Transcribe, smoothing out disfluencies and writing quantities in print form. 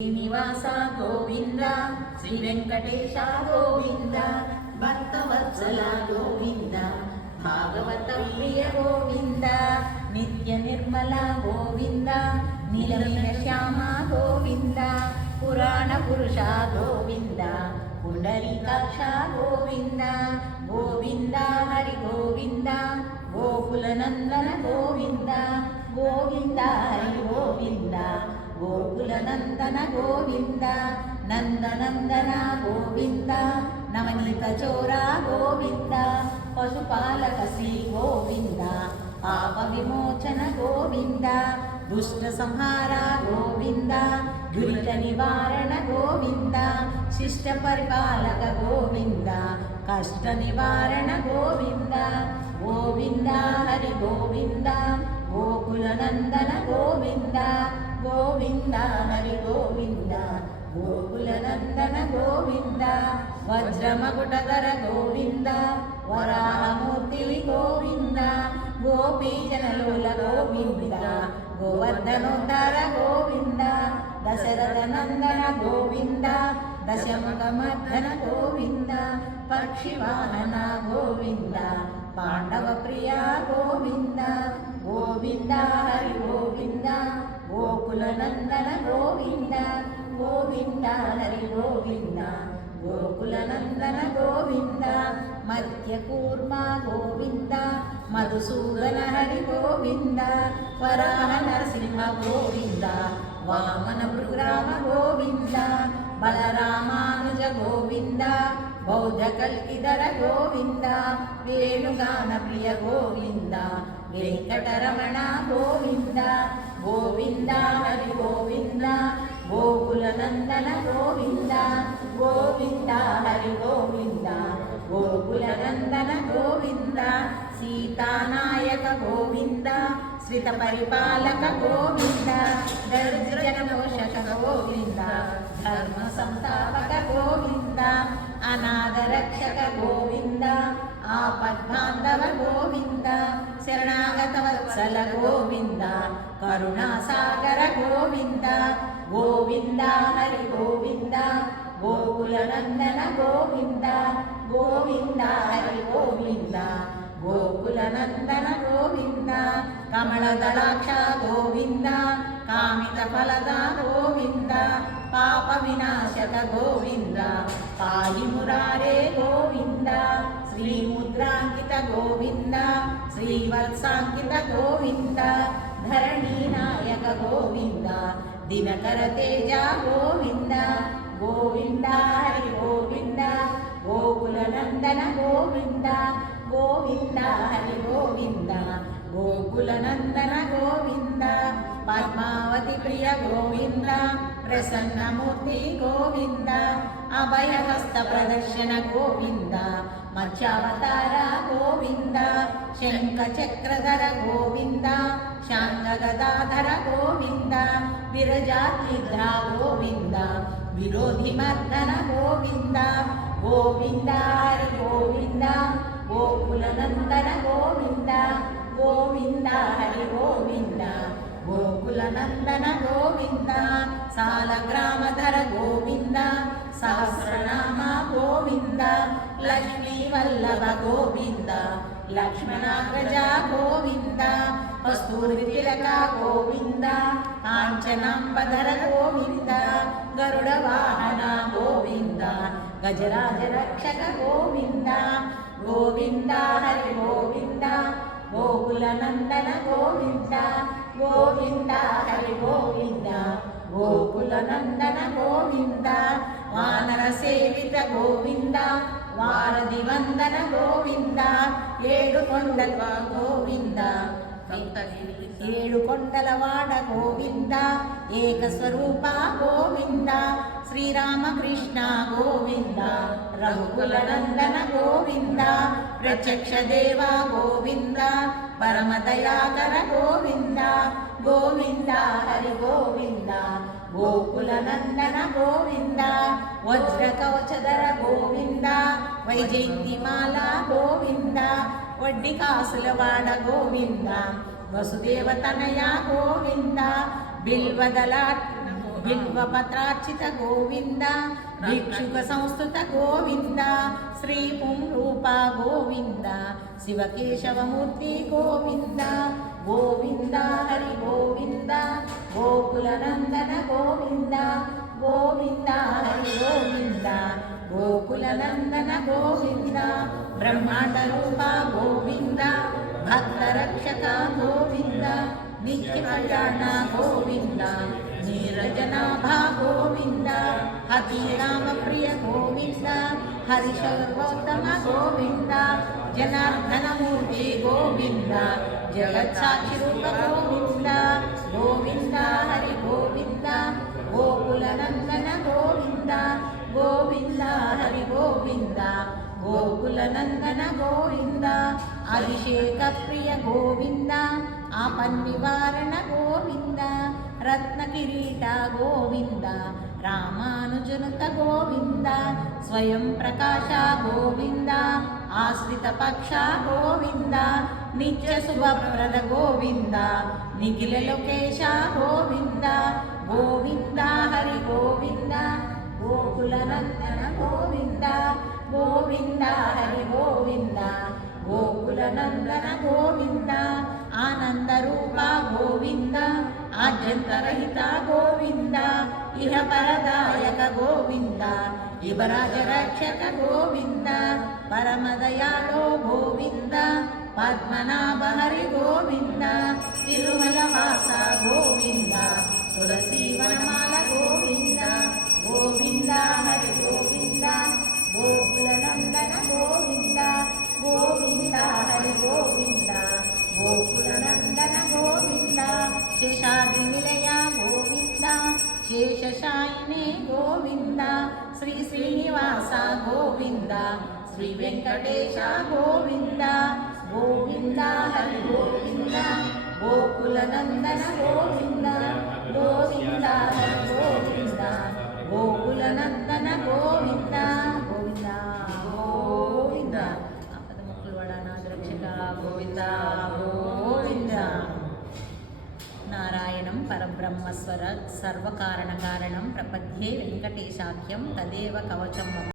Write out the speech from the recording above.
శ్రీనివాస గోవింద శ్రీ వెంకటేశ గోవింద భక్తవత్సల గోవింద భాగవత ప్రియ గోవింద నిత్య నిర్మల గోవింద నీలమేఘ శ్యామ గోవింద పురాణ పురుష గోవింద పుండరీకాక్ష గోవింద గోవింద హరి గోవింద గోకుల నందన గోవింద గోవింద హరి గోవింద గోకుల నందన గోవింద నందనందన గోవింద నవనీత చోర గోవింద పశుపాలక శ్రీ గోవింద పాప విమోచన గోవింద దుష్ట సంహార గోవింద దురిత నివారణ గోవింద శిష్ట పరిపాలక గోవింద కష్ట నివారణ గోవింద గోవింద హరి గోవింద గోకుల నందన గోవింద గోవింద హరి గోవింద గోకుల నందన గోవింద వజ్రమకుటధర గోవింద వరాహమూర్తి గోవింద గోపీజనలోల గోవింద గోవర్ధనోద్ధర గోవింద దశరథ నందన గోవింద దశముఖమర్దన గోవింద పక్షివాహన గోవింద పాండవ ప్రియ గోవింద గోవింద హరి గోవింద గోకుల నందన గోవింద గోవింద హరి గోవింద గోకుల నందన గోవింద మధ్య కూర్మ గోవింద మధుసూదన హరి గోవింద వరాహ నరసింహ గోవింద వామన భృగ్రామ గోవింద బలరామానుజ గోవింద బౌద్ధ కల్కిధర గోవింద వేణుగాన ప్రియ గోవింద వెంకటరమణ గోవింద గోవింద హరి గోవింద గోకుల నందన గోవింద గోవింద హరి గోవింద గోకుల నందన గోవింద సీతానాయక గోవింద శ్రిత పరిపాలక గోవింద దరిద్రజనమోషక గోవింద ధర్మ సంస్థాపక గోవింద అనాథ రక్షక గోవింద ఆపద్బాంధవ గోవింద శరణాగత వత్సల గోవింద కరుణాసాగర గోవింద గోవింద హరి గోవింద గోకుల నందన గోవింద గోవింద హరి గోవింద గోకుల నందన గోవింద కమలదళాక్ష గోవింద కామిత ఫలద గోవింద పాప వినాశక గోవింద పాయి మురారే గోవింద శ్రీముద్రాంకిత గోవింద శ్రీవత్సాంకిత గోవింద ధరణీ నాయక గోవింద దినకర తేజ గోవింద గోవింద హరి గోవింద గోకుల నందన గోవింద గోవింద హరి గోవింద గోకుల నందన గోవింద పద్మావతి ప్రియ గోవింద ప్రసన్నమూర్తి గోవింద అభయహస్త ప్రదర్శన గోవింద మత్స్యావతార గోవింద శంఖ చక్రధర గోవింద శాంగ గదాధర గోవింద విరజాద్రిద్ర గోవింద విరోధి మర్దన గోవింద గోవింద హరి గోవింద గోకుల నందన గోవింద గోవింద హరి గోవింద గోకుల నందన గోవింద సాలగ్రామధర గోవింద సహస్రనామ గోవింద లక్ష్మీ వల్లభ గోవింద లక్ష్మణాగ్రజ గోవింద కస్తూరి తిలక గోవింద కాంచనాంబధర గోవింద గరుడ వాహన గోవింద గజరాజ రక్షక గోవింద గోవింద హరి గోవింద గోకుల నందన గోవింద గోవింద హరి గోవింద గోకుల నందన గోవింద వానర సేవిత గోవింద వారధి వందన గోవింద ఏడు కొండల గోవింద ఏడు కొండలవాడ గోవింద ఏకస్వరూప గోవింద శ్రీరామకృష్ణ గోవింద రఘుకుల నందన గోవింద ప్రత్యక్ష దేవ గోవింద పరమదయాకర గోవింద గోవింద హరి గోవింద గోకుల నందన గోవింద వజ్ర కవచధర గోవింద వైజయంతిమాల గోవింద వడ్డి కాసులవాడ గోవింద వసుదేవ తనయ గోవింద బిల్వదలాట్ బిల్వపత్రార్చిత గోవింద భిక్షుక సంస్థుత గోవింద శ్రీ పుంరూప గోవింద శివకేశవమూర్తి గోవింద గోవింద హరి గోవింద గోకులనందన గోవింద గోవింద హరి గోవింద గోకులనందన గోవింద బ్రహ్మాండ రూప గోవింద భక్తరక్షక గోవింద నిత్య కళ్యాణ గోవింద నీరజనాభ గోవింద హరిరామ ప్రియ గోవింద హరిశర్వోత్తమ గోవింద జనార్దనమూర్తి గోవింద జగత్సాక్షి రూప గోవింద గోవింద హరి గోవింద గోకులనందన గోవింద గోవింద హరి గోవింద గోకులనందన గోవింద అభిషేక ప్రియ గోవింద ఆపన్నివారణ గోవింద రత్న కిరీట గోవింద రామానుజనుత గోవింద స్వయం ప్రకాశ గోవింద ఆశ్రిత పక్ష గోవింద నిత్య శుభప్రద గోవింద నిఖిల లోకేశ గోవింద గోవింద హరి గోవింద గోకులనందన గోవింద గోవింద హరి గోవింద గోకులనందన గోవింద ఆనందరూప గోవింద ఆద్యంతరహిత గోవింద ఇహ పరదాయక గోవింద యువరాజ రక్షక గోవింద పరమదయాళో గోవింద పద్మనాభ హరి గోవింద తిరుమల వాస గోవింద తులసి వనమాల గోవింద గోవింద హరి గోవింద గోకులనందన గోవింద గోవింద హరి గోవింద గోకులనందన గోవింద శేషాద్రి నిలయ గోవింద శేషశాయినే గోవింద శ్రీ శ్రీనివాస గోవింద శ్రీ వెంకటేశ గోవింద గోవింద హరి గోవింద గోకులనందన గోవింద గోవింద హరి గోవింద గోకులనందన గోవింద గోవింద గోవింద ఆపద ముక్కులు వడానాథ రక్షక గోవింద గోవింద నారాయణం పరబ్రహ్మస్వర సర్వకారణకారణం ప్రపద్యే వెంకటేశాఖ్యం తదేవ కవచం